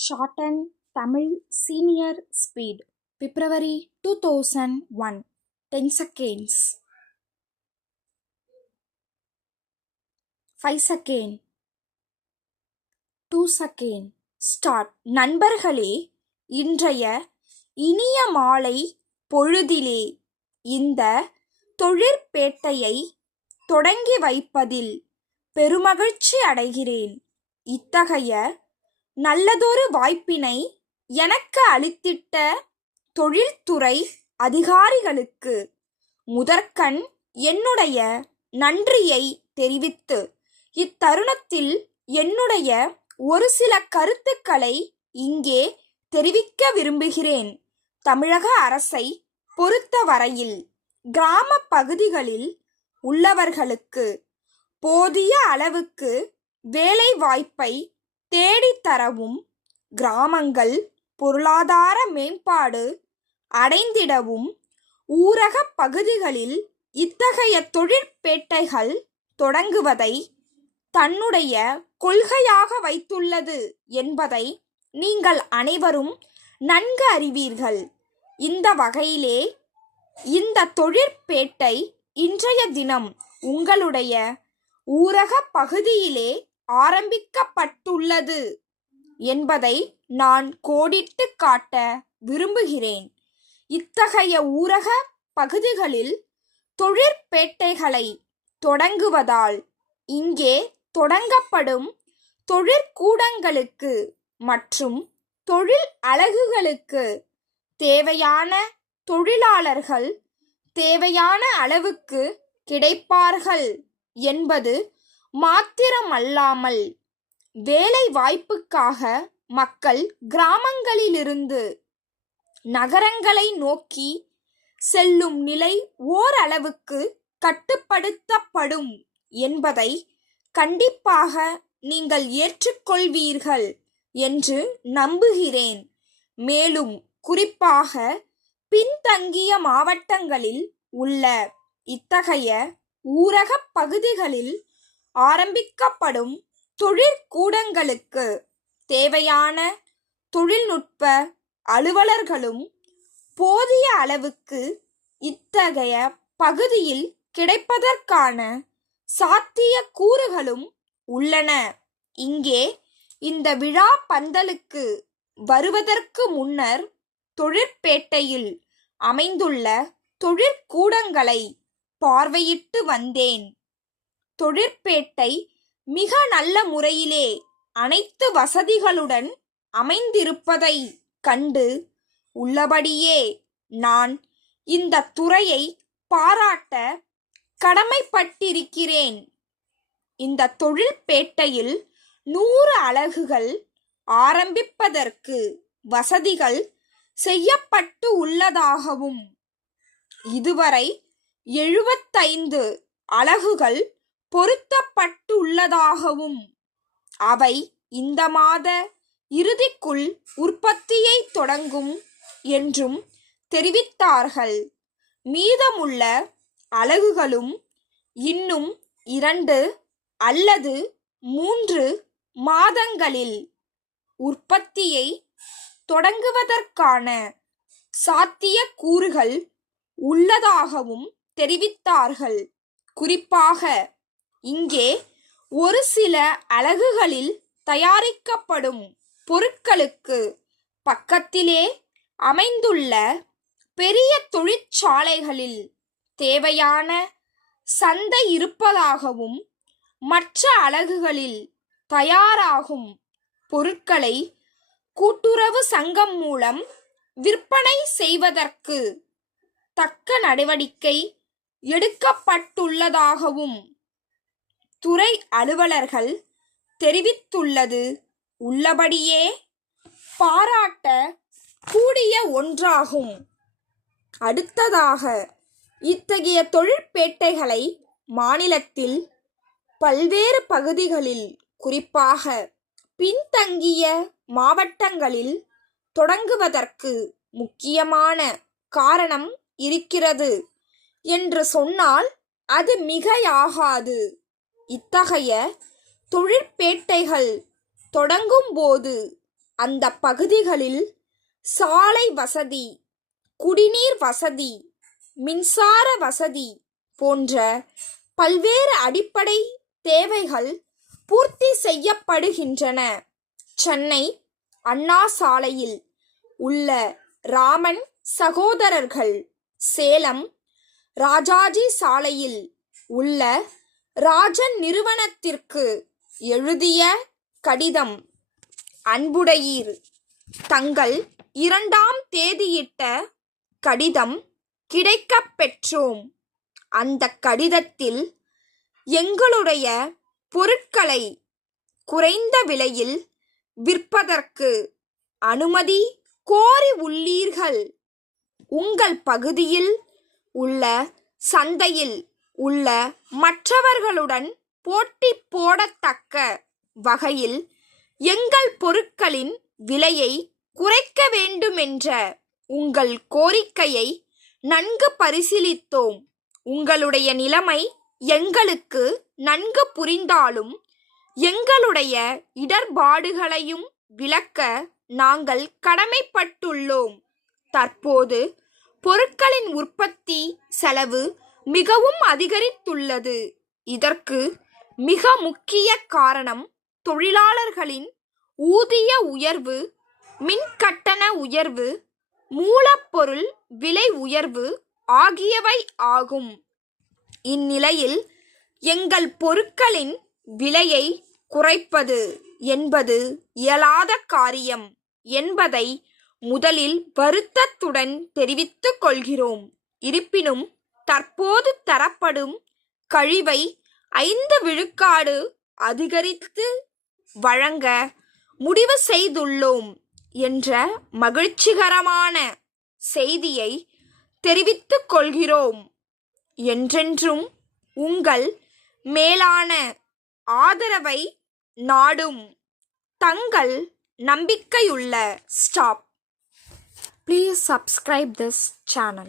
Shorten Tamil Senior Speed February 2001 10 seconds 5 seconds 2 seconds Start. நண்பர்களே, இன்றைய இனிய மாலை பொழுதிலே இந்த தொழிற்பேட்டையை தொடங்கி வைப்பதில் பெருமகிழ்ச்சி அடைகிறேன். இத்தகைய நல்லதொரு வாய்ப்பினை எனக்கு அளித்திட்ட தொழில்துறை அதிகாரிகளுக்கு முதற்கண் என்னுடைய நன்றியை தெரிவித்து இத்தருணத்தில் என்னுடைய ஒரு சில கருத்துக்களை இங்கே தெரிவிக்க விரும்புகிறேன். தமிழக அரசை பொறுத்தவரையில் கிராம பகுதிகளில் உள்ளவர்களுக்கு போதிய அளவுக்கு வேலை வாய்ப்பை தேடித்தரவும் கிராமங்கள் பொருளாதார மேம்பாடு அடைந்திடவும் ஊரக பகுதிகளில் இத்தகைய தொழிற்பேட்டைகள் தொடங்குவதை தன்னுடைய கொள்கையாக வைத்துள்ளது என்பதை நீங்கள் அனைவரும் நன்கு அறிவீர்கள். இந்த வகையிலே இந்த தொழிற்பேட்டை இன்றைய தினம் உங்களுடைய ஊரக பகுதியிலே ஆரம்பிக்கப்பட்டுள்ளது என்பதை நான் கோடிட்டு காட்ட விரும்புகிறேன். இத்தகைய ஊரக பகுதிகளில் தொழிற்பேட்டைகளை தொடங்குவதால் இங்கே தொடங்கப்படும் தொழிற்கூடங்களுக்கு மற்றும் தொழில் அலகுகளுக்கு தேவையான தொழிலாளர்கள் தேவையான அளவுக்கு கிடைப்பார்கள் என்பது மாத்திரமல்லாமல் வேலை வாய்ப்புக்காக மக்கள் கிராமங்களிலிருந்து நகரங்களை நோக்கி செல்லும் நிலை ஓரளவுக்கு கட்டுப்படுத்தப்படும் என்பதை கண்டிப்பாக நீங்கள் ஏற்றுக்கொள்வீர்கள் என்று நம்புகிறேன். மேலும் குறிப்பாக பின்தங்கிய மாவட்டங்களில் உள்ள இத்தகைய ஊரக பகுதிகளில் ஆரம்பிக்கப்படும் தொழிற்கூடங்களுக்கு தேவையான தொழில்நுட்ப அலுவலர்களும் போதிய அளவுக்கு இத்தகைய பகுதியில் கிடைப்பதற்கான சாத்திய கூறுகளும் உள்ளன. இங்கே இந்த விழா பந்தலுக்கு வருவதற்கு முன்னர் தொழிற்பேட்டையில் அமைந்துள்ள தொழிற்கூடங்களை பார்வையிட்டு வந்தேன். தொழிற்பேட்டை மிக நல்ல முறையிலே அனைத்து வசதிகளுடன் அமைந்திருப்பதை கண்டு உள்ளபடியே நான் இந்த துறையை பாராட்ட கடமைப்பட்டிருக்கிறேன். இந்த தொழிற்பேட்டையில் 100 அலகுகள் ஆரம்பிப்பதற்கு வசதிகள் செய்யப்பட்டு உள்ளதாகவும் இதுவரை 75 அலகுகள் பொருத்தப்பட்டுள்ளதாகவும் அவை இந்த மாத இறுதிக்குள் உற்பத்தியை தொடங்கும் என்றும் தெரிவித்தார்கள். மீதமுள்ள அலகுகளும் இன்னும் 2 அல்லது 3 மாதங்களில் உற்பத்தியை தொடங்குவதற்கான சாத்திய கூறுகள் உள்ளதாகவும் தெரிவித்தார்கள். குறிப்பாக இங்கே ஒரு சில அலகுகளில் தயாரிக்கப்படும் பொருட்களுக்கு பக்கத்திலே அமைந்துள்ள பெரிய தொழிற்சாலைகளில் தேவையான சந்தை இருப்பதாகவும் மற்ற அலகுகளில் தயாராகும் பொருட்களை கூட்டுறவு சங்கம் மூலம் விற்பனை செய்வதற்கு தக்க நடவடிக்கை எடுக்கப்பட்டுள்ளதாகவும் துறை அலுவலர்கள் தெரிவித்துள்ளது உள்ளபடியே பாராட்ட கூடிய ஒன்றாகும். அடுத்ததாக இத்தகைய தொழிற்பேட்டைகளை மாநிலத்தில் பல்வேறு பகுதிகளில் குறிப்பாக பின்தங்கிய மாவட்டங்களில் தொடங்குவதற்கு முக்கியமான காரணம் இருக்கிறது என்று சொன்னால் அது மிகையாகாது. இத்தகைய தொழிற்பேட்டைகள் தொடங்கும் போது அந்த பகுதிகளில் சாலை வசதி, குடிநீர் வசதி, மின்சார வசதி போன்ற பல்வேறு அடிப்படை தேவைகள் பூர்த்தி செய்யப்படுகின்றன. சென்னை அண்ணா சாலையில் உள்ள ராமன் சகோதரர்கள், சேலம் ராஜாஜி சாலையில் உள்ள ராஜன் நிறுவனத்திற்கு எழுதிய கடிதம். அன்புடையீர், தங்கள் 2ஆம் தேதியிட்ட கடிதம் கிடைக்கப் பெற்றோம். அந்த கடிதத்தில் எங்களுடைய பொருட்களை குறைந்த விலையில் விற்பதற்கு அனுமதி கோரி உள்ளீர்கள். உங்கள் பகுதியில் உள்ள சந்தையில் உள்ள மற்றவர்களுடன் போட்டி போடத்தக்க வகையில் எங்கள் பொருட்களின் விலையை குறைக்க வேண்டுமென்ற உங்கள் கோரிக்கையை நன்கு பரிசீலித்தோம். உங்களுடைய நிலைமை எங்களுக்கு நன்கு புரிந்தாலும் எங்களுடைய இடர்பாடுகளையும் விளக்க நாங்கள் கடமைப்பட்டுள்ளோம். தற்போது பொருட்களின் உற்பத்தி செலவு மிகவும் அதிகரித்துள்ளது. இதற்கு மிக முக்கிய காரணம் தொழிலாளர்களின் ஊதிய உயர்வு, மின்கட்டண உயர்வு, மூலப்பொருள் விலை உயர்வு ஆகியவை ஆகும். இந்நிலையில் எங்கள் பொருட்களின் விலையை குறைப்பது என்பது இயலாத காரியம் என்பதை முதலில் வருத்தத்துடன் தெரிவித்துக் கொள்கிறோம். இருப்பினும் தற்போது தரப்படும் கழிவை 5 விழுக்காடு அதிகரித்து வழங்க முடிவு செய்துள்ளோம் என்ற மகிழ்ச்சிகரமான செய்தியை தெரிவித்துக் கொள்கிறோம். என்றென்றும் உங்கள் மேலான ஆதரவை நாடும் தங்கள் நம்பிக்கையுள்ள stop. Please subscribe this channel.